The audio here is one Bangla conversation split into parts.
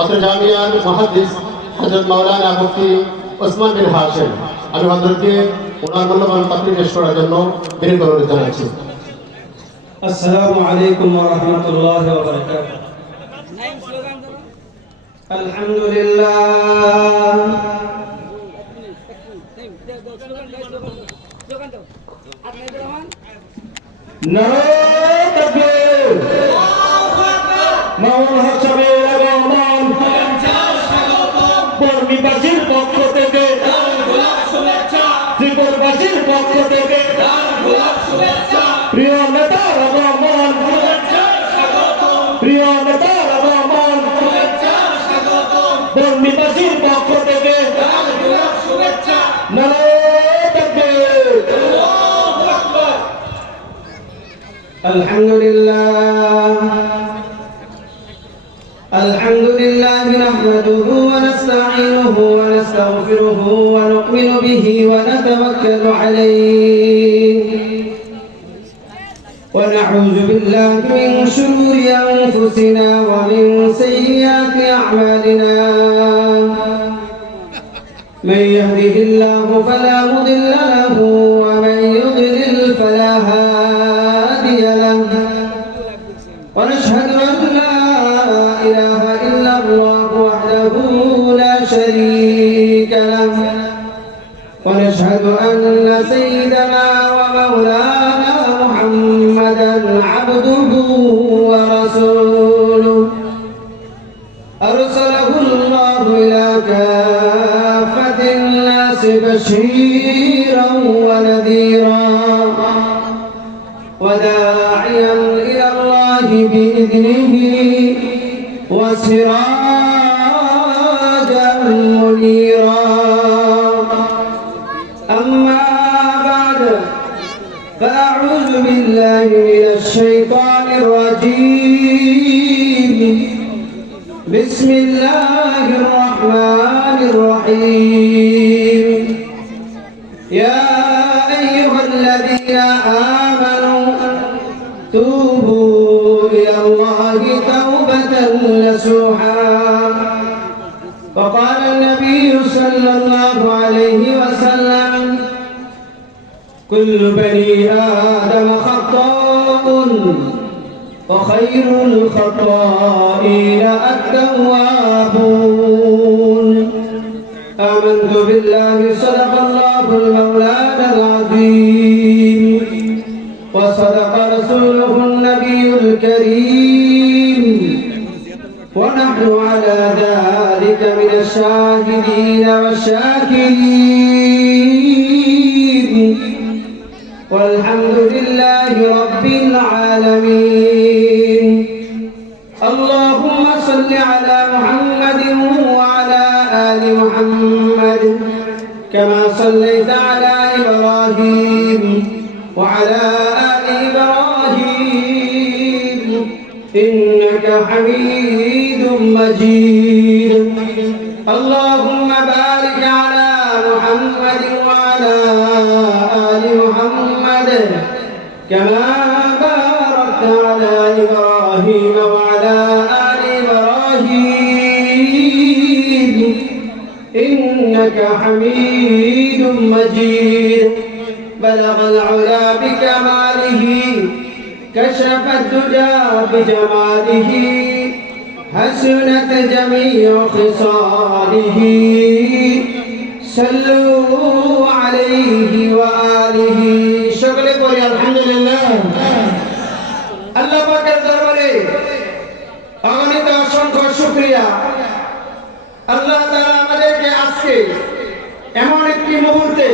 অত্র জামিয়ার মুহাদ্দিস হযরত মাওলানা মুফতি ওসমান বিন হাশিম আমি হযরতকে ওনার মূল্যবান তাকরীর পেশ করার জন্য বিনীত অনুরোধ জানাচ্ছি। আসসালামু আলাইকুম ওয়া রাহমাতুল্লাহি ওয়া বারাকাতুহু। আলহামদুলিল্লাহ নারে তাকবীর মাওলানা হাসানের আগমন বর্ণিবাসীর পক্ষ থেকে ত্রিপুরবাসীর পক্ষ থেকে প্রিয় নেতার আগমন প্রিয় নেতার আগমন বর্ণিবাসীর পক্ষ থেকে নারে তাকবীর আলহামদুলিল্লাহ الحمد لله نحمده ونستعينه ونستغفره ونؤمن به ونتوكل عليه ونعوذ بالله من شرور أنفسنا ومن سيئات أعمالنا من يهده الله فلا مضل له ومن يضلل فلا هادي له ونشهد أن لا إله إلا الله وحده لا شريك له ونشهد أن سيدنا ومولانا محمدا عبده ورسوله أرسله الله إلى كافة الناس بشيرا ونذيرا وداعيا إلى الله بإذنه وسراجا منيرا أما بعد فأعوذ بالله من الشيطان الرجيم بسم الله الرحمن الرحيم يا أيها الذين آمنوا توبوا إلى الله توبة نصوحا وقال النبي صلى الله عليه وسلم كل بني آدم خطاء وخير الخطائين التوابون آمنت بالله صدق الله المولانا العظيم وصدق رسوله النبي الكريم ونحن على ذلك من الشاهدين والشاكرين والحمد لله رب العالمين اللهم صل على محمد وعلى آل محمد كما صليت على إبراهيم وعلى آل إبراهيم إنك حميد مجيد اللهم بارك على محمد وعلى آل محمد كما باركت على إبراهيم وعلى آل إبراهيم إنك حميد مجيد بلغ العلا بكماله كشف الدجى بجماله حسنت جميع خصاله صلوا عليه وآله شكرا قولي الحمد لله আল্লাহ পাকের দরবারে অগণিত অসংখ্য শুকরিয়া আল্লাহ তাআলা আমাদেরকে আজকে এমন একটি মুহূর্তে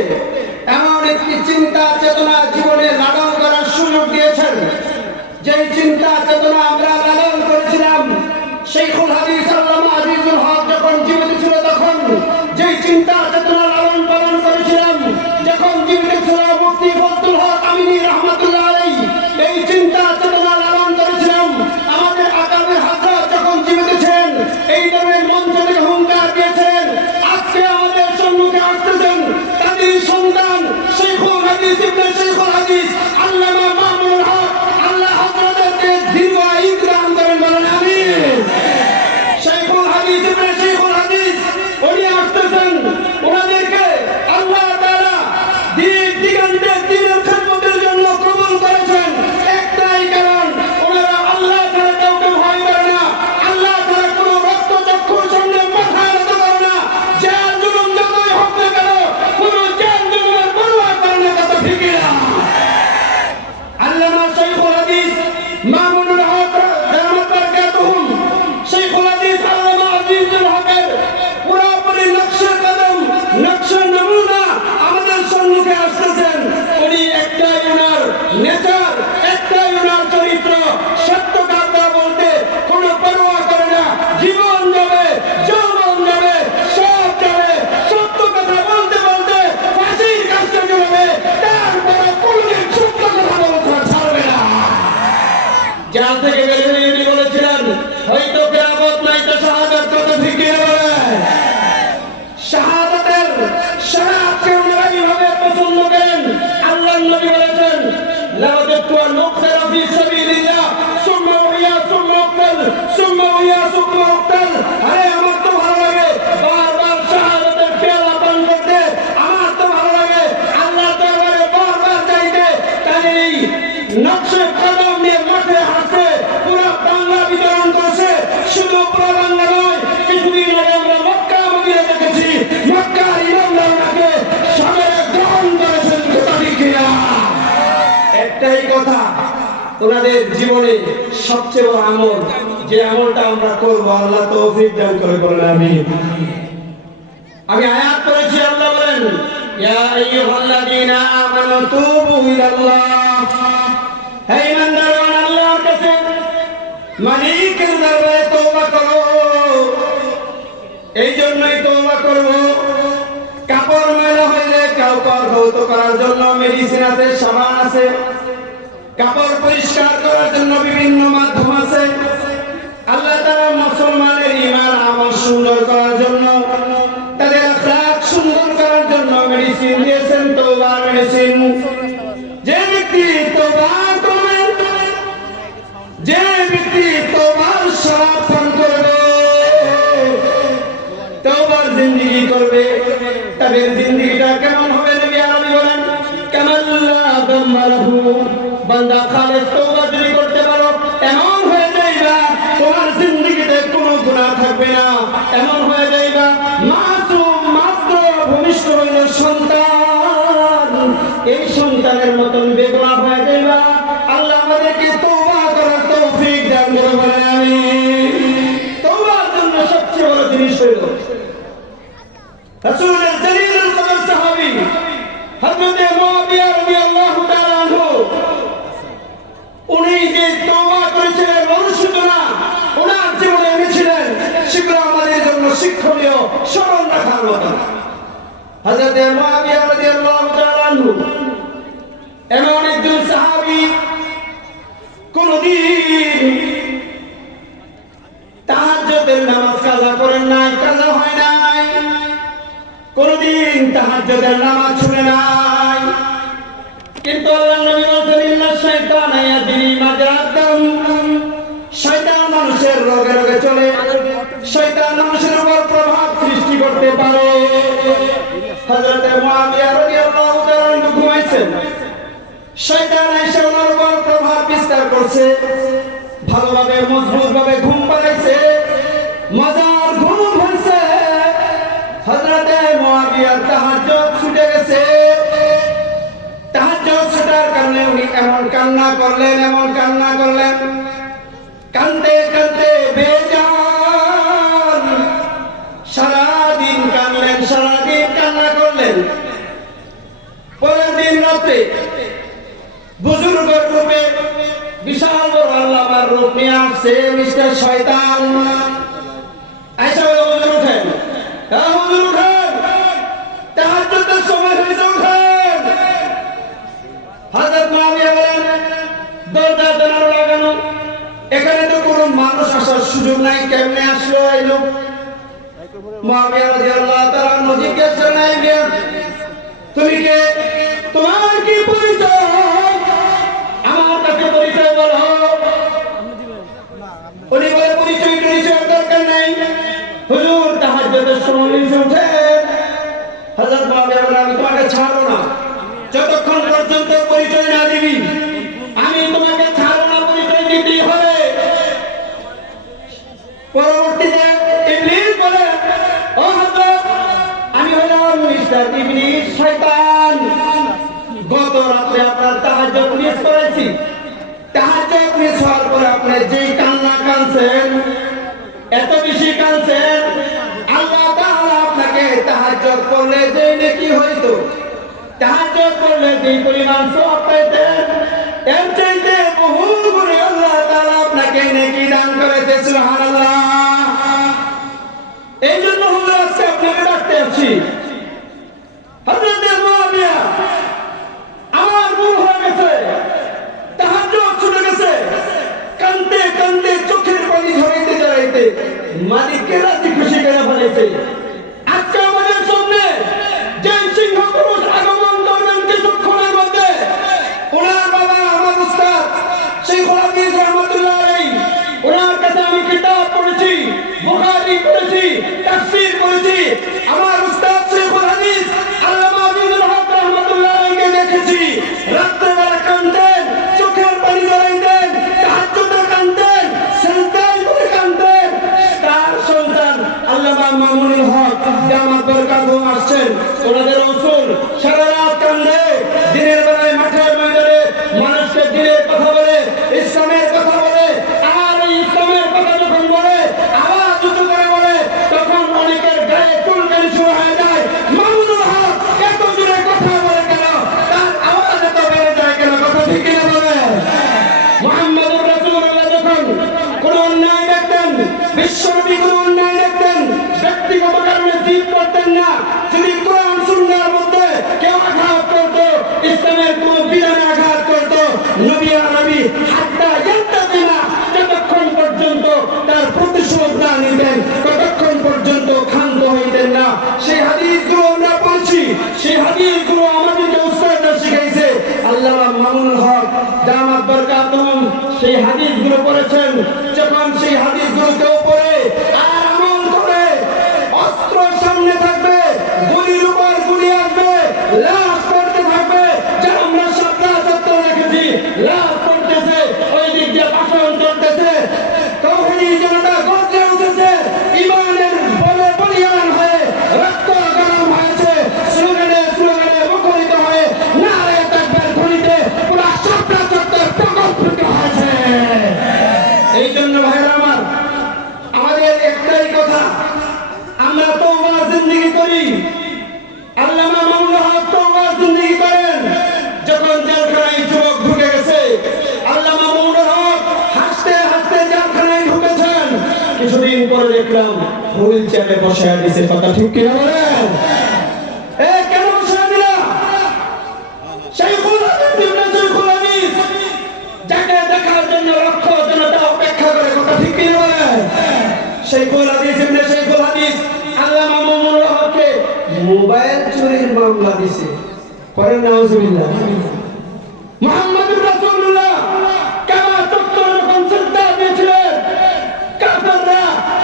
এমন একটি চিন্তা চেতনা জীবনে লালন করার সুযোগ দিয়েছেন যেই চিন্তা চেতনা আমরা লালন করেছিলাম শেখুল হাদিস আল্লামা আজিজুল হক যখন জীবিত ছিল তখন যেই চিন্তা চেতনা লালন পালন করেছিলাম যখন জীবিত ছিল মুফতি ফজলুল হক আমিনী রাহমাতুল্লাহ আলাইহি এই চিন্তা চেতনা লালন করেছিলাম আমাদের আকাবের হযরত যখন জীবিত ছিলেন এই ধরনের মঞ্চ থেকে হুঙ্কার দিয়েছিলেন আজকে আমাদের সম্মুখে আসতেছেন তাদের সন্তান শেখুল হাদিস ইবনে শেখুল হাদিস আল্লামা মামুনুল হক আল্লাহ হযরতকে দীর্ঘ আয়ু দান করেন বলেন আমিন। কথা ওনাদের জীবনে সবচেয়ে বড় আমল, যে আমলটা আমরা করবো আল্লাহ তৌফিক দান করে বলেন আমিন। আমি আয়াত পড়েছি, আল্লাহ বলেন ইয়া আইয়ুহাল্লাযীনা আমানু তুবু ইলাল্লাহ, হে ইমানদারগণ আল্লাহর কাছে মালিকের দরবারে তওবা করো। এই জন্যই তওবা করব, কাপড় ময়লা হইলে কাপড় ধৌত করার জন্য মেডিসিন আছে, সাবান আছে, কাপড় পরিষ্কার করার জন্য বিভিন্ন মাধ্যম আছে। আল্লাহ তাআলা মুসলমানের ঈমান আমল সুন্দর করার জন্য, তাদের আখলাক সুন্দর করার জন্য মেডিসিন দিয়েছেন, তওবার মেডিসিন। যে ব্যক্তি তওবা করবে, যে ব্যক্তি তওবার শরাব পান করবে, তওবার জিন্দেগি করবে, তাদের জিন্দেগিটা কেমন হবে? নবী আরবি বলেন কামাল্লা দাম্মালাহু, বান্দা খালেস তওবা যদি করতে পারো এমন হয়ে যাইবা তোমার জিন্দেগিতে কোনো গুনাহ থাকবে না, এমন হয়ে যাইবা মাসুম মাত্র ভূমিষ্ঠ হইল সন্তান, এই সন্তানের মতন বেগুনাহ হয়ে যাইবা। আল্লাহ আমাদেরকে তওবা করার তৌফিক দান করে বলেন আমিন। তওবার জন্য সবচেয়ে বড় জিনিস হইল রাসূলের জলিলুল কদর সাহাবী হযরত মুআবিয়া রাদিয়াল্লাহু তাআলা আনহু, উনি যে তওবা করেছিলেন অনুষ্ঠিত না, ওনার জীবনে এনেছিলেন, সেগুলো আমাদের জন্য শিক্ষণীয়, স্মরণ রাখার মতো। হযরত মুআবিয়া রাদিয়াল্লাহু তাআলা আনহু এমন একজন সাহাবী, কোনদিন তাহাজ্জুদের নামাজ কাজা করেন নাই, কাজা হয় নাই, কোনদিন তাহাজ্জুদের নামাজ ছুড়ে নাই। কিন্তু আল্লাহর নবী বলেন ইন্না শাইতানা ইয়াজরি মাজরাদ দাম, শয়তান মানুষের রোগে রোগে চলে, শয়তান মানুষের উপর প্রভাব সৃষ্টি করতে পারে। হযরত মুআবিয়া রাদিয়াল্লাহু তাআলা ঘুমাইছেন, শয়তান এসে ওনার উপর প্রভাব বিস্তার করছে, ভালোভাবে মজবুত ভাবে ঘুম পাড়াইছে, মজার ঘুম হয়েছে। হযরত মুআবিয়ার তাহাজ্জুদ ছুটে গেছে, তাহাজ্জুদ ছুটার কারণে উনি এমন কান্না করলেন, এমন কান্না করলেন, কাঁদতে কাঁদতে বেজান সারাদিন কাঁদলেন, সারাদিন কান্না করলেন। পরের দিন রাতে বুজুর্গের রূপে বিশাল বড় আল্লাহর রূপ নিয়ে আসছে মিস্টার শয়তান। আয়েশা বলে হুজুর উঠেন, হুজুর উঠেন, তাহাজ্জুদের সময় হয়েছে, উঠেন। হযরত মুআবিয়া বলেন দরজা জানালা লাগানো, এখানে তো কোনো মানুষ আসার সুযোগ নাই, কেমনে আসলো এই লোক? মুআবিয়া রাদিয়াল্লাহু তাআলা জিজ্ঞেস করলেন তুমি কে, তোমার কি পরিচয়, আমার কাছে পরিচয় বলো। উনি বলে পরিচয় দরকার নাই, হুজুর তাহাজ্জুদের সময় উঠে। হযরত মুআবিয়া বলেন আমি তোমাকে ছাড়বো না যতক্ষণ পর্যন্ত পরিচয় না দিবি, আমি তোমাকে ছাড়বো না, পরিচয় দিতেই হবে। পরবর্তীতে ইবলিস বলে ও হযরত আমি হলাম মিস্টার ইবলিস, শয়তান। গত রাতে আপনার তাহাজ্জুদ মিস করেছি, তাহাজ্জুদ মিস হওয়ার পরে আপনি যেই কান্না কাঁদছেন, এত বেশি কাঁদছেন, আল্লাহ তাআলা আপনাকে তাহাজ্জুদ করলে যে নেকি হইতো, তাহাজ্জুদ করলে যে পরিমাণ সওয়াব পাইতেন, এর চাইতে বহু গুণে আল্লাহ তাআলা আপনাকে নেকি দান করেছে। সুবহানাল্লাহ। এই জন্য হুজুর আজকে আপনাকে ডাকতে আসছি। হযরত মুআবিয়া আমার মন হয়ে গেছে, তাহাজ্জুদ ছুটে গেছে, কাঁদতে কাঁদতে চোখের পানি ঝরাইতে ঝরাইতে মালিককে রাজি খুশি করে ফেলেছে। আজকে আমাদের সামনে যে সিংহ পুরুষ আগমন করবেন কিছুক্ষণের মধ্যে, ওনার বাবা আমার উস্তাদ শাইখুল হাদিস রাহমাতুল্লাহ আলাইহি, ওনার কাছে আমি কিতাব পড়েছি, বুখারী পড়েছি, তাফসীর পড়েছি। আমার উস্তাদ শাইখুল হাদিস আল্লামা আমিনুল হক রাহমাতুল্লাহ আলাইহিকে দেখেছি রাতে বেলা কাঁদতেন, চোখের পানি ঝরাইতেন, তাহাজ্জুদে কাঁদতেন, সিজদায় পড়ে কাঁদতেন। তার সন্তান আল্লামা মামুনুল হক জামাত বরকাতুহু আসছেন, ওনাদের রাসূল সারা রাত কান্দে, দিনের বেলায় মাঠে ময়দানে মানুষকে দিনের সেই হাদিসগুলো পড়েছেন। যখন সেই হাদিসগুলো কেউ পড়ে আর আমল করে, অস্ত্র সামনে থাকবে, গুলির উপর গুলি আসবে, লাশ পড়তে থাকবে, যা আমরা শাপলা চত্বর রেখেছি, লাশ পড়তেছে, ওই দিক দিয়ে ভাষণ চলতেছে, তৌহিদি জনতা গর্জে উঠেছে, ইমানের বলে বলিয়ান হয়ে রক্ত গরম হয়েছে, স্লোগানে স্লোগানে মুখরিত হয়ে নারে তাকবীর ধ্বনিতে পুরা শাপলা চত্বর প্রকম্পিত হয়েছে। এই জন্য ভাইরা আমার, আমাদের একটাই কথা, আমরা তওবা জিন্দেগি করি। আল্লামা মামুনুল হক তওবা জিন্দেগি করেন। যখন জেলখানায় যুবক ঢুকে গেছে, আল্লামা মামুনুল হক হাসতে হাসতে জেলখানায় ঢুকেছেন। কিছুদিন পরে দেখলাম হুইল চেয়ারে বসে দিয়েছে। কথা ঠিক কিনা বলেন? কেন বসে দিলা? শাইখুল হাদিস যাকে দেখার জন্য লক্ষ জনতা অপেক্ষা করে। কথা ঠিক কিনা বলেন? শাইখুল হাদিস ইবনে শাইখুল হাদিস আল্লামা মামুনুল হককে মোবাইল চুরির মামলা দিয়েছে। পরে নাউজুবিল্লাহ। মুহাম্মদুর রাসূলুল্লাহ কাবা চত্বরে যখন সিজদা দিয়েছিলেন, কাফেররা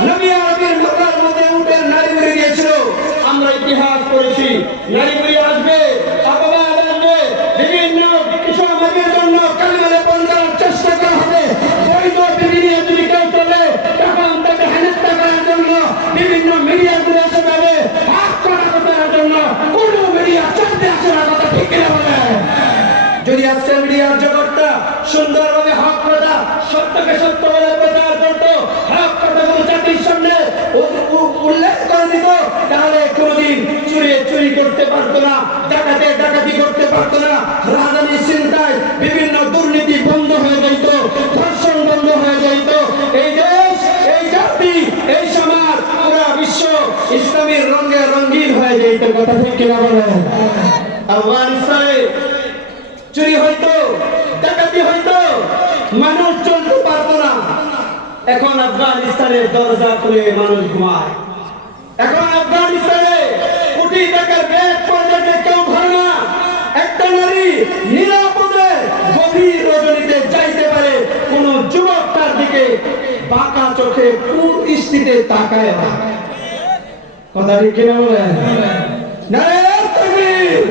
নবী আরবির মাথার মধ্যে উটের নাড়ি মেরে দিয়েছিল। আমরা ইতিহাস পড়েছি, নাড়ি মেরে আসবে, অপবাদ আসবে, বিভিন্ন কিছু আমাদের জন্য কালিমালে পৌঁছানোর চেষ্টা করা হবে। বৈধ বিভিন্ন যদি কেউ চলে, তখন তাকে হেনস্থা করার জন্য বিভিন্ন মিডিয়াগুলো এসে যাবে। হক কথা করার জন্য কোনো মিডিয়া চলতে আসে না। কথা ঠিক কিনা বলে? যদি আজকে মিডিয়ার জগৎটা সুন্দরভাবে হক কথা, সত্যকে সত্য বলে প্রচার করতো, হক কথাগুলো জাতির সামনে উল্লেখ করে দিত, তাহলে কোনদিন চুরি করতে পারতো না, ডাকাতি করতে পারতো না, রাজধানী চিন্তায় বিভিন্ন দুর্নীতি বন্ধ হয়ে যাইত, ধর্ষণ বন্ধ হয়ে যাইত। এই দেশ, এই জাতি, এই সমাজ, পুরা বিশ্ব ইসলামের রঙে রঙিন হয়ে যাইত। কথা ঠিক কিনা বলেন? আফগানিস্তানে চুরি হইতো, ডাকাতি হইতো, মানুষ চলতে পারতো না। এখন আফগানিস্তানের দরজা খুলে মানুষ ঘুমায়। এখন আফগানিস্তানে কোটি টাকার ব্যাগ পর্যন্ত কেউ ধরে না। একটা নারী নিরাপদে গভীর রজনীতে যাইতে পারে, কোন যুবক তার দিকে বাঁকা চোখে কুদৃষ্টিতে তাকায় না। কথা ঠিক কিনা বলেন? নারে তাকবীর!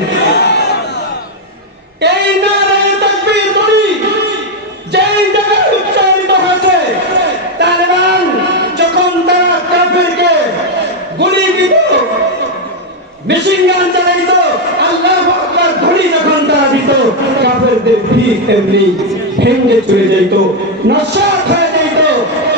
এই নারায়ে তাকবীর ধ্বনি যেই জায়গায় উচ্চারিত হয়েছে, তালেবান যখন তারা কাফেরকে গুলি দিত, মেশিন গান চালাইত, আল্লাহু আকবার ধ্বনি যখন তারা দিত, কাফেরদের ভিত এমনি ভেঙে চলে যাইত, নস্বাত হয়ে যাইত।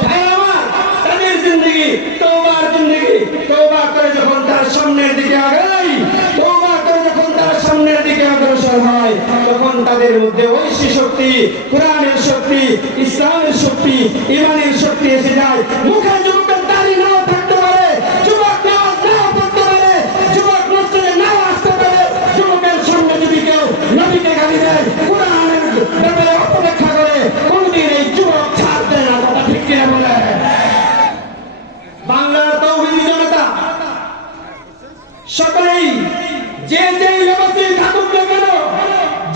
ভাই আমার, তাদের জিন্দেগি তওবার জিন্দেগি। তওবা করে যখন তার সামনের দিকে আগায়, তওবা করে যখন তার সামনের দিকে অগ্রসর হয়, তখন তাদের মধ্যে ঐশী শক্তি, কোরআনের শক্তি, ইসলামের শক্তি, ইমানের শক্তি এসে যায়। মুখে যুবকের দাড়ি নাও থাকতে পারে, যুবক নামাজ নাও পড়তে পারে, যুবক মসজিদে নাও আসতে পারে, যুবকের সামনে যদি কেউ নবীকে গালি দেয়, কোরআনের ব্যাপারে অপব্যাখ্যা করে, কোনদিন এই যুবক ছাড় দেয় না। কথা ঠিক কিনা বলে? বাংলার তৌহিদি জনতা সকলেই যে যেই লেবাসে থাকুক না কেন,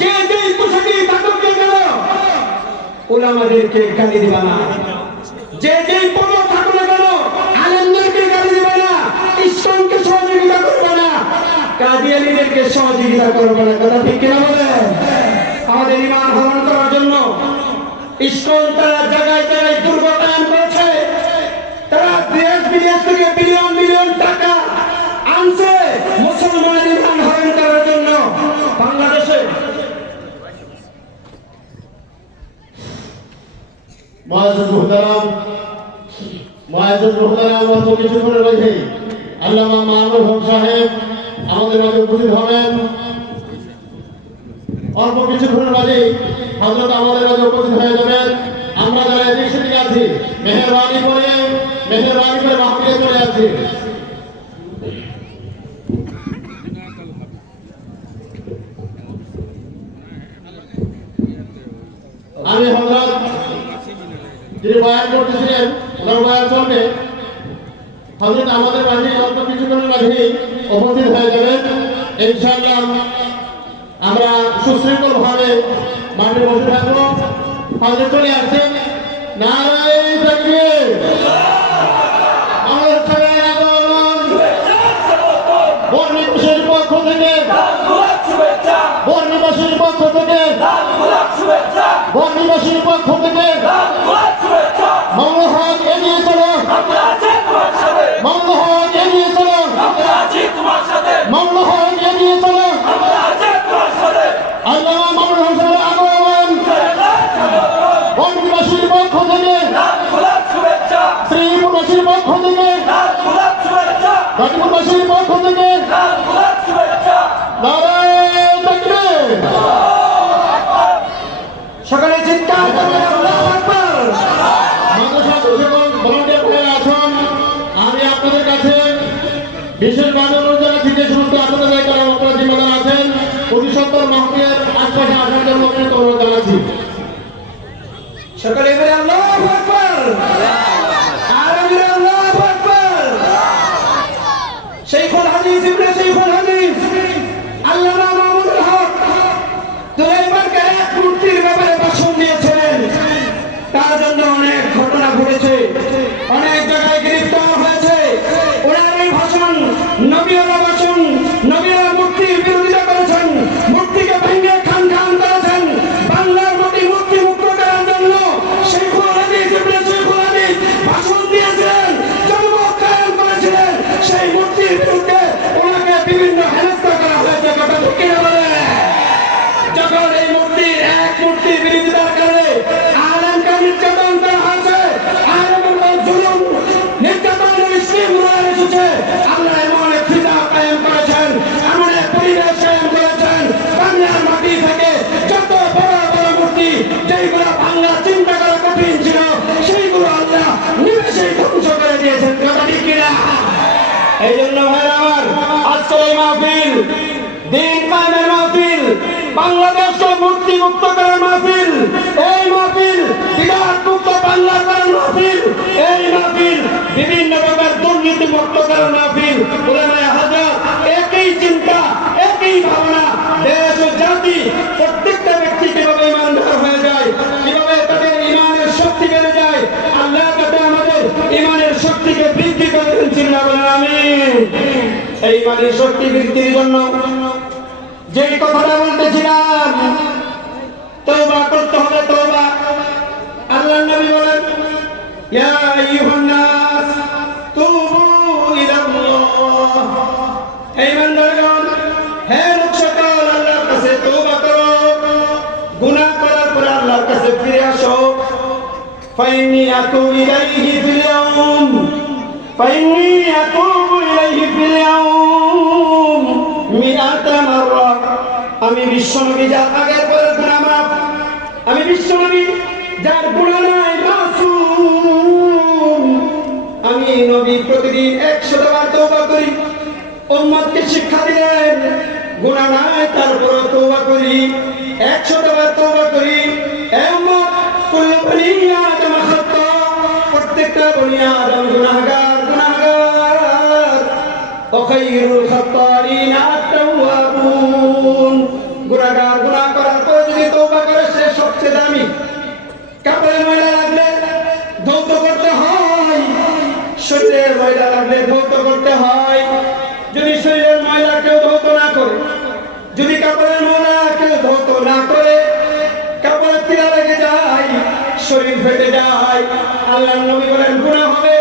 যে যেই পোশাকে থাকুক না কেন, উলামাদেরকে গালি দিবা না। যে যেই পদ থাকুক না কেন, আলেমদেরকে গালি দিবা না, ইসলামকে সহযোগিতা করবে না, কাদিয়ানীদেরকে সহযোগিতা করবে না। কথা ঠিক কিনা বলে? আমাদের ঈমান হরণ করার জন্য ইসকন তারা জায়গায় জায়গায় দুর্ঘটনা করেছে। তারা দেশ বিদেশ থেকে বিলিয়ন বিলিয়ন টাকা আনছে মুসলমানের ঈমান হরণ করার জন্য। বাংলাদেশে মুআজ্জিজ মুহতারাম অল্প কিছুক্ষণের মধ্যে আল্লামা মামুনুল হক সাহেব আমাদের মাঝে উপস্থিত হবেন। অল্প কিছুক্ষণের মাঝে হযরত আমাদের মাঝে উপস্থিত হয়ে যাবেন। আমরা যারা এদিক সেদিক আছি, মেহেরবানি করে মাহফিলে চলে আসছি। আমি হযরত যিনি বয়ান করতেছিলেন, ওনার বয়ান চলবে। হযরত আমাদের মাঝে অল্প কিছুক্ষণের মাঝে উপস্থিত হয়ে যাবেন ইনশাআল্লাহ। আমরা সুশৃঙ্খল ভাবে মাঠে বসে থাকবো। হযরত চলে আসছেন। নারায়ে তাকবীর। আমাদের সবাই আগমন। বর্ণিবাসীর পক্ষ থেকে বর্ণিবাসীর পক্ষ থেকে বর্ণিবাসীর পক্ষ থেকে মামলা হক এগিয়ে চলো, মামলা হক এগিয়ে চলো, মামলা হক এগিয়ে চলো। আল্লাহ মামলা হোসেনের আগমন। বর্ণিবাসীর পক্ষ থেকে শ্রীপুরবাসীর পক্ষ থেকে গাজীপুরবাসীর পক্ষ থেকে নারায়ে তাকবীর। সকলে চিৎকার করে আল্লাহু আকবার। মাদ্রাসা প্রশিক্ষক ভলান্টিয়ার ভাইরা আছেন, আমি আপনাদের কাছে বিশেষভাবে অনুরোধ জানাচ্ছি যে সমস্ত আপনাদের জায়গায় আপনারা জিম্মাদার আছেন প্রতিসত্তর মাহফিলের আশপাশে আসার জন্য অনুরোধ জানাচ্ছি। সকলে বলে আল্লাহু আকবার। আর বলে আল্লাহু আকবার। শাইখুল হাদিস ইবনে শাইখুল হাদিস আল্লামা মামুনুল হক দুইবারকে এক মূর্তির ব্যাপারে ভাষণ দিয়েছিলেন। তার জন্য অনেক ঘটনা ঘটেছে, অনেক জায়গায় গ্রেফতার হয়েছে। ওনার এই ভাষণ নবীরা ভাষণ, নবীরা মূর্তির বিরোধিতা করেছেন, মূর্তিকে ভেঙে খান খান করেছেন। বাংলার মাটি মূর্তি মুক্ত করার জন্য শাইখুল হাদিস ইবনে শাইখুল হাদিস ভাষণ দিয়েছিলেন, জনমত কায়েম করেছিলেন। সেই মূর্তির বিরুদ্ধে ওনাকে বিভিন্ন হেনস্থা করা হয়েছে। কথা ঠিক কিনা বলে? যখন এই মূর্তির এক মূর্তির বিরোধিতার কারণে আলেমকে নির্যাতন করা হয়েছে, আলেমের উপর জুলুম নির্যাতনের স্টিমগুলো এসেছে, আল্লাহ এমন এক ফিজা কায়েম করেছেন, এমন এক পরিবেশ কায়েম করেছেন। বাংলার মাটি থেকে যত বড় বড় মূর্তি যেইগুলো বাংলা চিন্তা করা কঠিন ছিল, সেইগুলো আল্লাহ নিমেষেই ধ্বংস করে দিয়েছেন। কথা ঠিক কিনা? এই জন্য ভাইরা আমার, আজকের এই মাহফিল দিন কায়েমের মাহফিল, বাংলাদেশকে মূর্তি মুক্ত করার মাহফিল, এই মাহফিল বিরাট মুক্ত বাংলা করার মাহফিল, এই মাহফিল বিভিন্ন প্রকার দুর্নীতি মুক্ত করার মাহফিল। উলামায়ে হাজার একই চিন্তা, একই ভাবনা, দেশ ও জাতি প্রত্যেকটা ব্যক্তি কিভাবে ইমানদার হয়ে যায়, কিভাবে তাদের ইমানের শক্তি বেড়ে যায়, আল্লাহ যাতে আমাদের ইমানের শক্তিকে বৃদ্ধি করে দেন। চিন্তা বলেন আমিন। এই ইমানের শক্তি বৃদ্ধির জন্য যেই কথাটা বলতেছিলাম, তওবা করতে হবে। তওবা আল্লাহর নবী বলেন, ইয়া আইয়ুহান নাস তুবু ইলাল্লাহ। হে ইমানদারগণ, হে লোক সকল, আল্লাহর কাছে তওবা করো, গুনাহ করার পর আল্লাহর কাছে ফিরে আসো। ফাইন্নী আতুবু ইলাইহি ফিল ইয়াউম, ফাইন্নী আতুবু ইলাইহি ফিল ইয়াউম মিআতা মাররা। আমি বিশ্বনবী যার আগের পরের গুনাহ মাফ, আমি বিশ্বনবী যার গুনাহ নাই, মাসুম। আমি নবী প্রতিদিন 100 বার তওবা করি। উম্মতকে শিক্ষা দিলেন, গুনাহ নাই তারপরও তওবা করি, 100 বার তওবা করি। হে উম্মত, কুল্লু বনি আদম খাতা, প্রত্যেকটা বনি আদম গুনাহগার, গুনাহগার। ওয়া খায়রুল খাত্তারিনা আত-তাওয়াবুন। গুনাহগার গুনাহ করার পর যদি তওবা করে, সে সবচেয়ে দামি। কাপড়ে ময়লা লাগলে ধৌত করতে হয়, শরীরের ময়লা লাগলে ধৌত করতে হয়। যদি শরীরের ময়লা কেউ ধৌত না করে, যদি কাপড়ের ময়লা কেউ ধৌত না করে, কাপড়ে পীড়া লেগে যায়, শরীর ফেটে যায়। আল্লাহর নবী বলেন, গুনাহ হবে,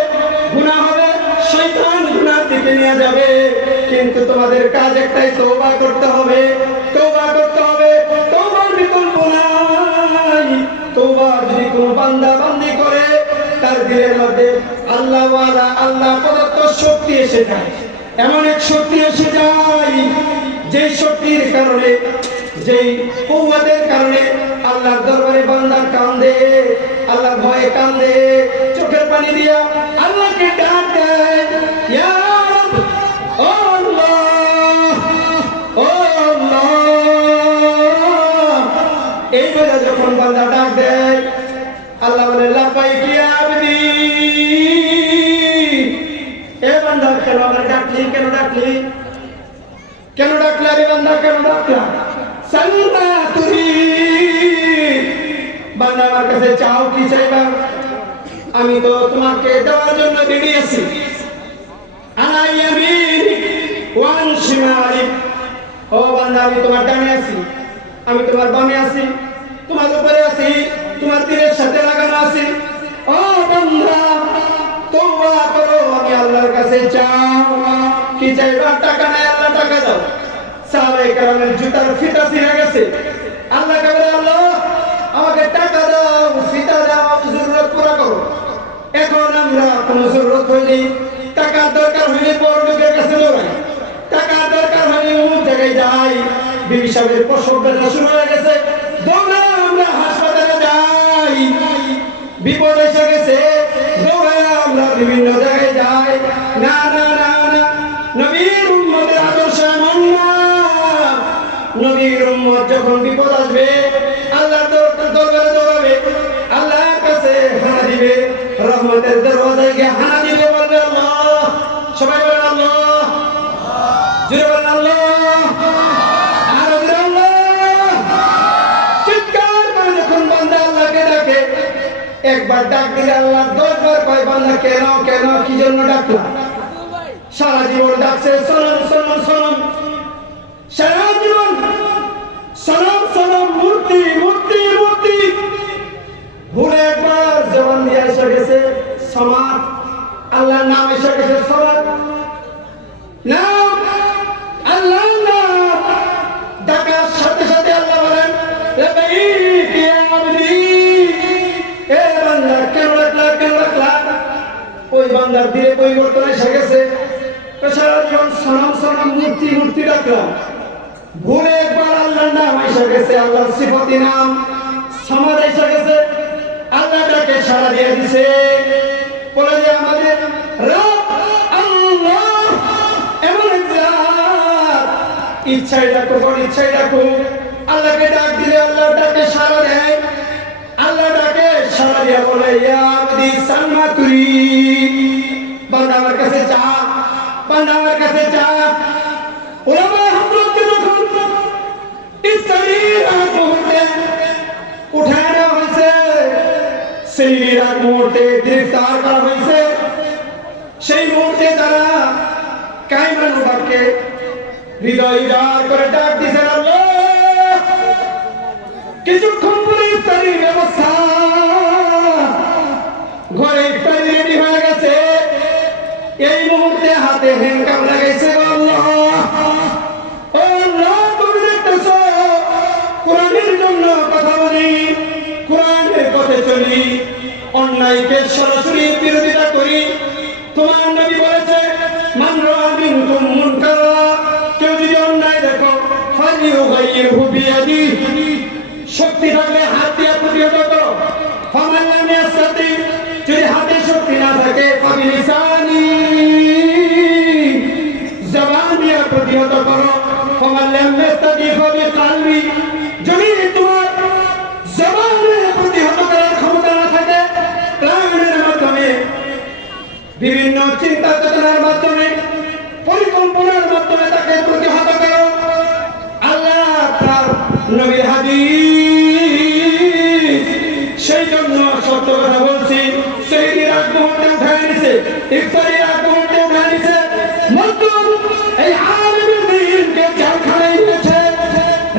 গুনাহ হবে, শয়তান গুনাহ দিকে নিয়ে যাবে। কিন্তু তোমাদের কাজ একটাই, তওবা করতে হবে, তওবা করতে হবে। তওবার বিকল্প নাই। তওবা যদি কোনো বান্দা বান্দি করে, তার দিলের মধ্যে আল্লাহ ওয়ালা, আল্লাহ প্রদত্ত শক্তি এসে যায়। এমন এক শক্তি এসে যায়, যেই শক্তির কারণে, যেই কুওয়াতের কারণে আল্লাহর দরবারে বান্দা কান্দে, আল্লাহ ভয়ে কান্দে, চোখের পানি দিয়া আল্লাহকে ডাক দেয়, ইয়া রব, ও আল্লাহ, ও আল্লাহ। এই বলে যখন বান্দা ডাক দেয়, আল্লাহ বলে, লাব্বাইক ইয়া আবদি। এ বান্দা, কেন আমার ডাকলি, কেন ডাকলি, কেন ডাকলা রে বান্দা, কেন ডাকলা? সাল্লা তুরি বান্দা আমার কাছে চাও কি চাইবা আমি তো তোমাকে দেওয়ার জন্য রেডি আছি আনা ইয়ামিনিক ওয়া আন শিমালিক ও বান্দা আমি তোমার ডানে আছি আমি তোমার বামে আছি তোমার উপরে আছি তোমার তীরের সাথে লাগানো আছি ও বান্দা তোবা করো আমি আল্লাহর কাছে চাও কি চাইবা টাকা নাই আল্লাহ টাকা দাও সাহাবায়ে কেরামের জুতার ফিতা ছিঁড়ে গেছে আল্লাহকে বলে আল্লাহ আমাকে টাকা দাও ফিতা দাও জরুরত পুরা করো এখন আমরা কোনো জরুরত হইলে টাকার দরকার হইলে বড় লোকের কাছে দৌড়াই টাকার দরকার হইলে অমুক জায়গায় যাই বিবি সাহেবের প্রসব ব্যথা শুরু হয়ে গেছে দৌড়া আমরা হাসপাতালে যাই বিপদ এসে গেছে দৌড়ায় আমরা বিভিন্ন জায়গায় যাই না না না না নবীর উম্মতের আদর্শ এমন না নবীর উম্মত যখন বিপদ আসবে আল্লাহর দরবারে দৌড়াবে আল্লাহর কাছে হানা দিবে রহমতের দরওয়াজায় গিয়ে হানা দিবে বলবে আল্লাহ সবাই বলেন আল্লাহ জোরে বলেন আল্লাহ আর জোরে আল্লাহ চিৎকার করে যখন বান্দা আল্লাহকে ডাকে একবার ডাক দিলে আল্লাহ 10 বার কয় বান্দা কেন কেন কি জন্য ডাকলা সারা জীবন ডাকছে সনম সনম সনম সারা জীবন সনম সনম মূর্তি মূর্তি মূর্তি ভুলে একবার জবান দিয়ে এসে গেছে সমাদ আল্লাহর নাম এসে গেছে সমাদ নাম আল্লাহর নাম ডাকার সাথে সাথে আল্লাহ বলেন লাবাইক ইয়া আবদি এ বান্দা কেন রাখলা ওই বান্দার দিলে পরিবর্তন এসে গেছে সারা জীবন সনম সনম মূর্তি মূর্তি ডাকলাম ভুলে একবার আল্লাহর নাম এসে গেছে আল্লাহর সিফাতি নাম সমাদ এসে গেছে আল্লাহ ডাকে সাড়া দিয়ে দিছে বলে যে আমাদের রব আল্লাহ এমন জাত ইচ্ছাই ডাকো ইচ্ছাই ডাকো আল্লাহকে ডাক দিলে আল্লাহ ডাকে সাড়া দেয় আল্লাহ ডাকে সাড়া দিয়ে বলে ইয়া আবদি সালমা তুরি বান্দা আমার কাছে চা বান্দা আমার কাছে চা ওলামা হযরতকে যখন ইসরাইল মুহূর্তে উঠায় নেওয়া হয়েছে সেই এক মুহূর্তে গ্রেফতার করা হয়েছে সেই মুহূর্তে তারা কায়মান বাক্যে হৃদয় উজাড় করে ডাক দিয়েছেন আল্লাহ কিছুক্ষণ পরে ইফতারির ব্যবস্থা ঘরে ইফতারি রেডি হয়ে গেছে এই মুহূর্তে হাতে হ্যান্ডকাপ লাগাইছে আল্লাহ ও আল্লাহ তুমি দেখতেছো কোরআনের জন্য কথা বলি কোরআনের পথে চলি অন্যায়কে সরাসরি বিরোধিতা করি তোমার নবী বলেছে মান রাআ মিনকুম মুনকারা কেউ যদি অন্যায় দেখো ফালিয়ুগাইয়িরহু বিয়াদিহি শক্তি থাকলে হাত দিয়ে প্রতিহত করো ফামান লাম ইয়াস্তাতি যদি হাতে শক্তি না থাকে ফাবিলিসানি জবান দিয়ে প্রতিহত করো ফামান লাম ইয়াস্তাতি ফাবিকালবি যদি তোমার জবানের প্রতিহত করার ক্ষমতা না থাকে প্রাণের মাধ্যমে বিভিন্ন চিন্তা চেতনার মাধ্যমে পরিকল্পনার মাধ্যমে তাকে প্রতিহত করো আল্লাহ তার নবীর হাদিস সেই জন্য সত্য কথা বলছি সেই দিন আগ মুহূর্তে উঠায় নিছে ইফতারির আগ মুহূর্তে উঠায় নিছে মজদুর এই আলেমের দিনকে জেলখানায় দিয়েছে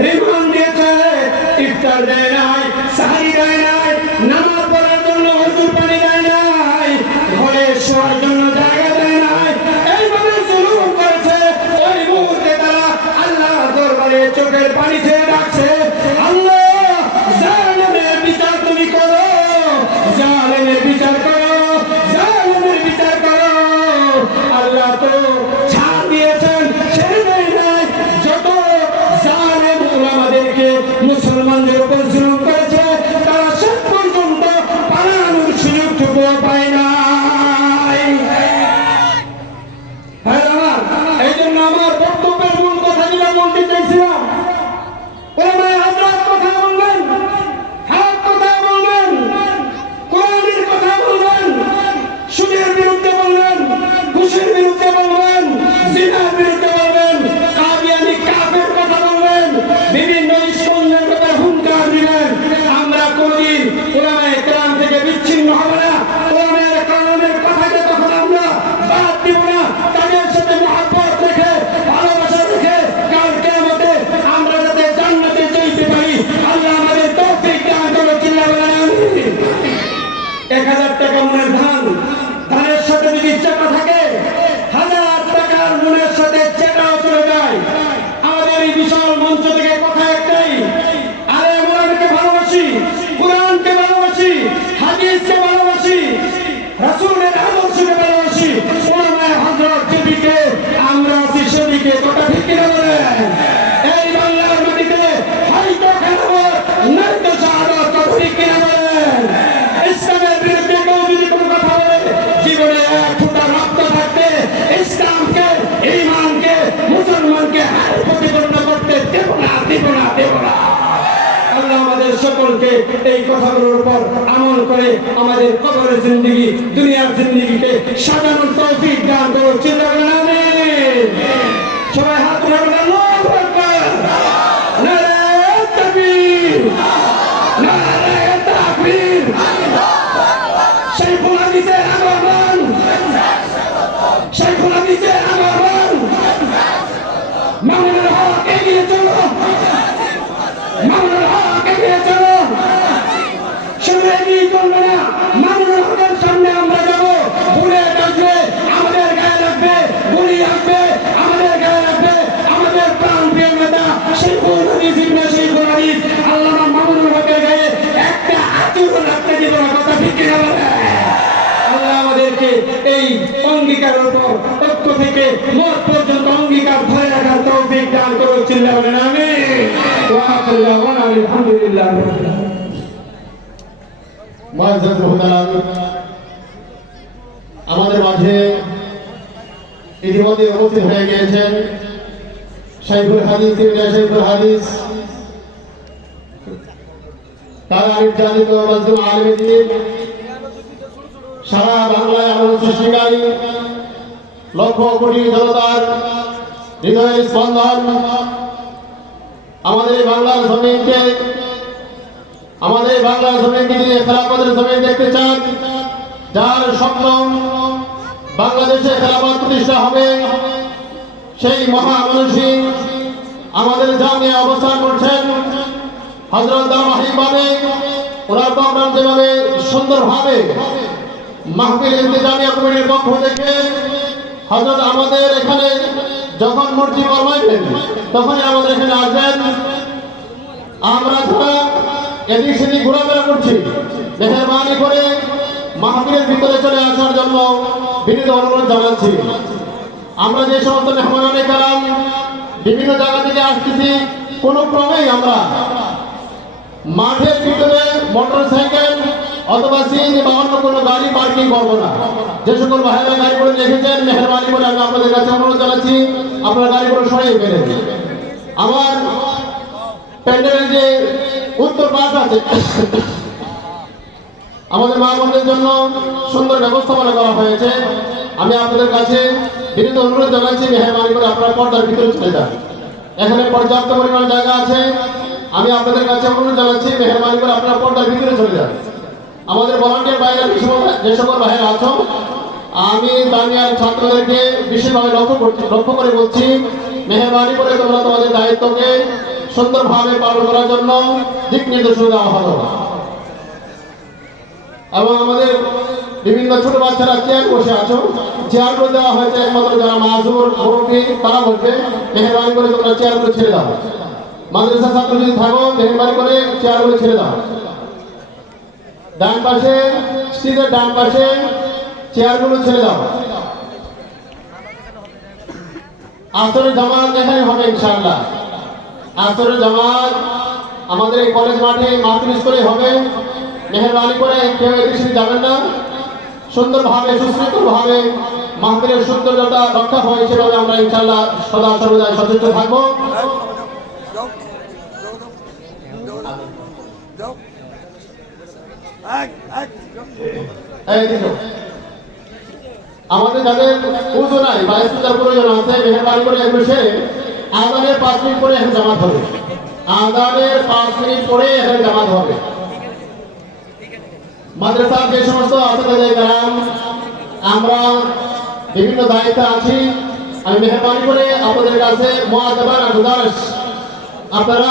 রিমান্ড দিয়েছে ইফতার দেয় নাই সাহারি দেয় নাই নামাজ পড়ার জন্য হুজুর পানি দেয় নাই ঘরে শোয়ার জন্য জায়গা দেয় নাই এইভাবে জুলুম করেছে ওই মুহূর্তে তারা আল্লাহ দরবারে চোখের পানি ছেড়ে ডাকছে আল্লাহ জালেমের বিচার তুমি করো জালেমের বিচার করো জালেমের বিচার করো আল্লাহ তো ছাড় দিয়েছেন ছেড়ে দেয় নাই যত জালেম উলামাদেরকে মুসলমানদের উপর জুলুম করেছে তারা শেষ পর্যন্ত পালানোর সুযোগটুকু পায় নাই হ্যাঁ আমার এই জন্য আমার বক্তব্যের মূল কথা যেটা বলতে চাইছিলাম ওলামায়ে হযরত কথা বলবেন হক কথা বলবেন কোরআনের কথা বলবেন সুদের বিরুদ্ধে বলবেন ঘুষের বিরুদ্ধে বলবেন জিনার বিরুদ্ধে বলবেন কাদিয়ানি কাফের কথা বলবেন বিভিন্ন ইস্কনের ব্যাপারে হুঙ্কার দিবেন আমরা কোনদিন আমাদের কবরের জিন্দেগি দুনিয়ার জিন্দেগিকে সাজানোর তৌফিক দান করো। চিল্লা বলেন আমিন। সবাই হাত তুলে বলেন আল্লাহু আকবার। নারে তাকবীর, নারে তাকবীর। শাইখুল হাদিসের আগমন, শাইখুল হাদিসের আগমন। মামুনুল হক এগিয়ে চলো, মামুনুল হক এগিয়ে চলো। শুধু এগিয়ে চলবে না, মামুনুল হকের সামনে আমরা যাবো। বুলেট আসবে আমাদের গায়ে লাগবে, গুলি আসবে আমাদের গায়ে লাগবে। আমাদের প্রাণ প্রিয় নেতা শাইখুল হাদিস ইবনে শাইখুল হাদিস আল্লামা মামুনুল হকের গায়ে একটা আঁচড়ও লাগতে দিব না। কথা ঠিক কিনা বলে? আল্লাহ আমাদেরকে এই অঙ্গীকারের উপর ঐক্য থেকে মত পর্যন্ত অঙ্গীকার ধরে রাখার তৌফিক দান করো। চিল্লা বলেন আমিন। ওয়া আখিরু দাওয়ানা আলহামদুলিল্লাহ। মুআজ্জাজ মুহতারাম, আমাদের মাঝে ইতিমধ্যে উপস্থিত হয়ে গিয়েছেন শাইখুল হাদিস ইবনে শাইখুল হাদিস তারা নির্যাতিত মাজলুম আলেম দ্বীন, সারা বাংলায় আলোড়ন সৃষ্টিকারী, লক্ষ কোটি জনতার হৃদয়ের স্পন্দন, আমাদের বাংলার জমিনকে, আমাদের বাংলার জমিনকে তিনি খেলাফতের জমিন দেখতে চান। যার স্বপ্ন বাংলাদেশে খেলাফত প্রতিষ্ঠা হবে, সেই মহামানসী আমাদের জামিয়া অবস্থান করছেন। হযরত ধারাবাহিকভাবে ওনার প্রোগ্রাম যেভাবে সুন্দরভাবে মাহফিল ইন্তেজামিয়া কমিটির পক্ষ থেকে হযরত আমাদের এখানে যখন মূর্তি ফরমাইবেন তখনই আমাদের এখানে আসবেন। আমরা যারা এদিক সেদিক ঘোরাফেরা করছি, মেহেরবানি করে মাহফিলের ভিতরে চলে আসার জন্য বিনীত অনুরোধ জানাচ্ছি। আমরা যে সমস্ত মেহমানানে কালাম বিভিন্ন জায়গা থেকে আসতেছি, কোনো ক্রমেই আমরা মাঠের ভিতরে মোটরসাইকেল অথবা সিএনজি বা অন্য কোনো গাড়ি পার্কিং করবো না। যে সকল ভাইরা গাড়িগুলো রেখেছেন, মেহরবানি করে আমি আপনাদের কাছে অনুরোধ জানাচ্ছি আপনারা গাড়িগুলো সরিয়ে ফেলেন। আমার প্যান্ডেলের যে উত্তর পাশ আছে, আমাদের মা বোনদের জন্য সুন্দর ব্যবস্থাপনা করা হয়েছে। আমি আপনাদের কাছে বিনীত অনুরোধ জানাচ্ছি, মেহরবানি করে আপনারা পর্দার ভিতরে চলে যান। এখানে পর্যাপ্ত পরিমাণ জায়গা আছে। আমি আপনাদের কাছে অনুরোধ জানাচ্ছি, মেহরবানি করে আপনারা পর্দার ভিতরে চলে যান। আমাদের ভলান্টিয়ার বাইরে যে সকল ভাইয়েরা আছো, আমি জামিয়ার ছাত্রদেরকে বিশেষভাবে লক্ষ্য করে বলছি, মেহরবানি করে তোমরা তোমাদের দায়িত্বকে সুন্দরভাবে পালন করার জন্য দিক নির্দেশনা দেওয়া হলো। এবং আমাদের বিভিন্ন ছোট বাচ্চারা চেয়ার বসে আছো, চেয়ারগুলো দেওয়া হয়েছে একমাত্র যারা মাযুর মুরব্বী তারা বসবে। মেহরবানি করে তোমরা চেয়ারগুলো ছেড়ে দাও। মাদ্রাসা ছাত্র যদি থাকো, মেহরবানি করে চেয়ারগুলো ছেড়ে দাও। ডান পাশে, স্টেজের ডান পাশে চেয়ারগুলো ছেড়ে দাও। আসরের জামাত এখানে হবে ইনশাআল্লাহ। আসরের জামাত আমাদের এই কলেজ মাঠে মাহফিল করে হবে। মেহরবানি করে কেউ এদিকে যাবেন না। সুন্দরভাবে সুশৃঙ্খলভাবে মাহফিলের সৌন্দর্যতা রক্ষা হয়, সেভাবে আমরা ইনশাআল্লাহ সদা সর্বদা সচেষ্ট থাকবো। আমাদের যাদের উযু নাই বা ইস্তেঞ্জার প্রয়োজন আছে, মেহরবানি করে এগুলো সেরে আযানের 5 মিনিট পরে এখানে জামাত হবে। আযানের 5 মিনিট পরে এখানে জামাত হবে। মাদ্রাসার যে সমস্ত আসাদায়ে কেরাম আমরা বিভিন্ন দায়িত্বে আছি, আমি মেহরবানি করে আপনাদের কাছে মুআদ্দাবান গুজারিশ, আপনারা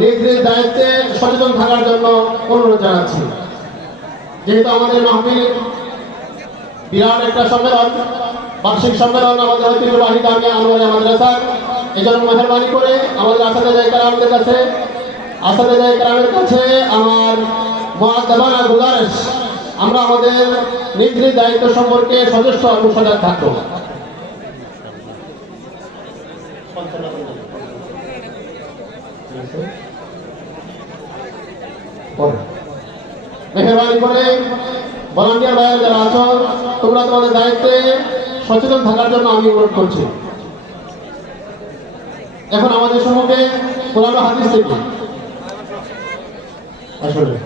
নিজ নিজ দায়িত্বে সচেতন থাকার জন্য অনুরোধ জানাচ্ছি। যেহেতু আমাদের মাহফিল বিরাট একটা সম্মেলন, বার্ষিক সম্মেলন আমাদের ঐতিহ্যবাহী জামিয়া আনোয়ারিয়া মাদ্রাসার, এই জন্য মেহরবানি করে আমাদের আসাদায়ে কেরামদের কাছে আমার মুআদ্দাবান গুজারিশ, আমরা আমাদের নিজ নিজ দায়িত্ব সম্পর্কে সচেষ্ট এবং সজাগ থাকবো। মেহরবানি করে ভলান্টিয়ার ভাইরা যারা আছো, তোমরা তোমাদের দায়িত্বে সচেতন থাকার জন্য আমি অনুরোধ করছি। এখন আমাদের সম্মুখে কোরআন ও হাদিস থেকে আসলে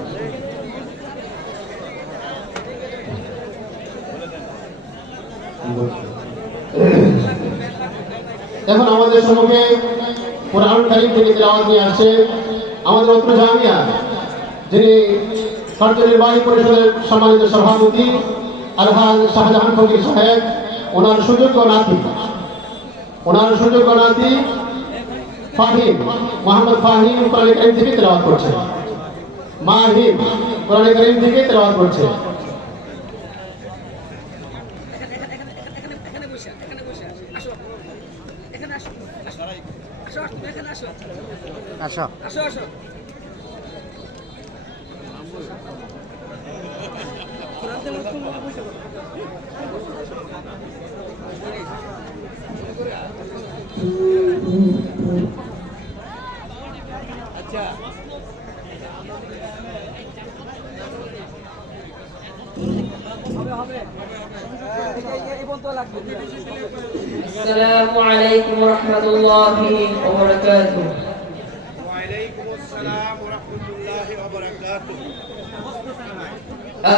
এখন আমাদের সম্মুখে কোরআন কারীম থেকে তেলাওয়াত নিয়ে আসছে আমাদের অত্র জামিয়া, যিনি কার্যনির্বাহী পরিষদের সম্মানিত সভাপতি আলহাজ শাহজাহান ফকির সাহেব, ওনার সুযোগ্য নাতি ফাহিম, মোহাম্মদ ফাহিম কোরআন কারীম থেকে তেলাওয়াত করছে। মাহিম কোরআন কারীম থেকে তেলাওয়াত করছে। السلام عليكم ورحمة الله وبركاته. وعليكم السلام ورحمة الله وبركاته.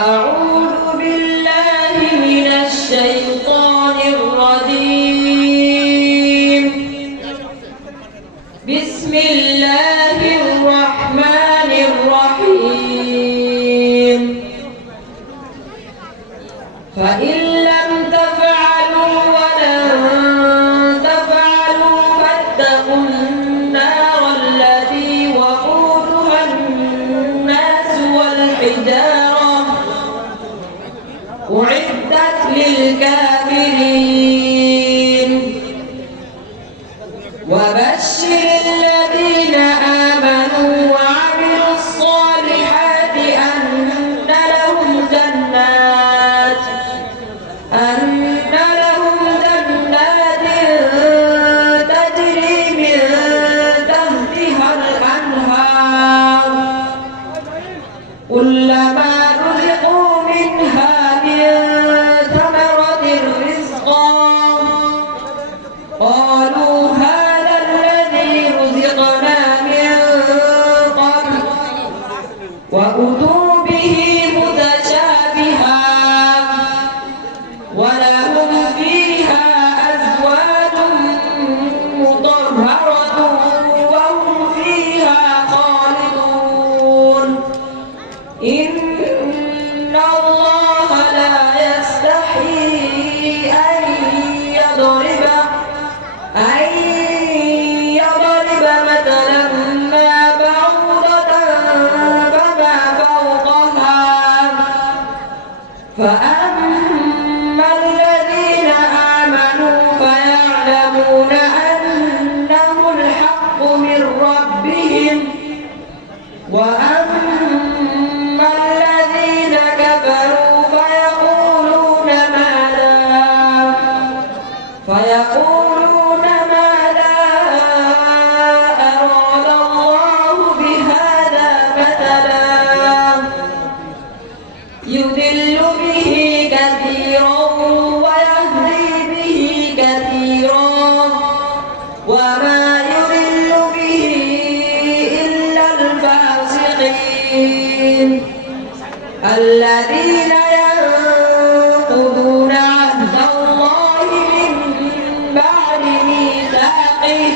أعوذ بالله من الشيطان الرجيم. بسم الله الرحمن الرحيم. فإن لم تفعلوا ولن تفعلوا فاتقوا النار التي وقودها الناس والحجارة أعدت للكافرين. وبشر الذين آمنوا وعملوا الصالحات أن لهم جنات تجري من تحتها الأنهار كلما رزقوا منها من ثمرة رزقا قالوا هذا الذي رزقنا من قبل وأتوا به متشابها ولهم فيها أزواج مطهرة وهم فيها خالدون. إن الله لا يستحيي أن يضرب مثلا ما بعوضة فما فوقها فأما الذين آمنوا فيعلمون أنه الحق من ربهم وأما الذين كفروا فيقولون ماذا أراد الله بهذا مثلا يضل به كثيرا ويهدي به كثيرا وما يضل به إلا الفاسقين الذين ينقضون عهد الله من بعد ميثاقه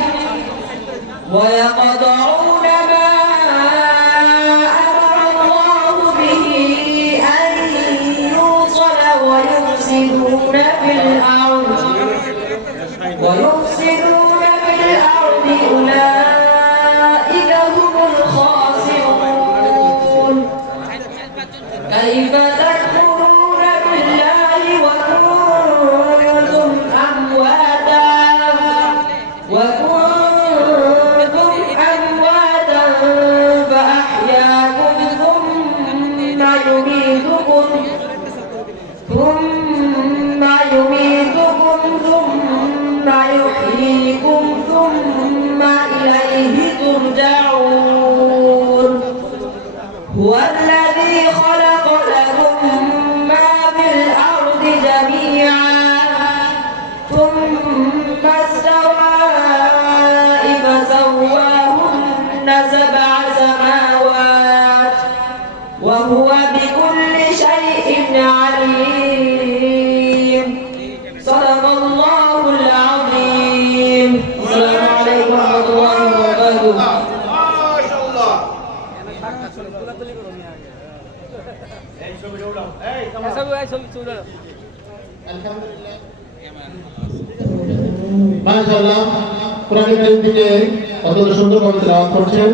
ويقطعون ما أمر الله به أن يوصل ويفسدون في الأرض أولئك هم الخاسرون. كيف تكفرون بالله وكنتم أمواتا فأحياكم ثم يميتكم ثم يحييكم ثم إليه ترجعون. هو الذي خلق لكم ما في الأرض جميعا ثم استوى فسواهن 7 سماوات وهو بكل شيء عليم. صدق এই ছবিটা উঠাও এই মাশাআল্লাহ কোরআন কারীম থেকে অত্যন্ত সুন্দরভাবে তেলাওয়াত করছেন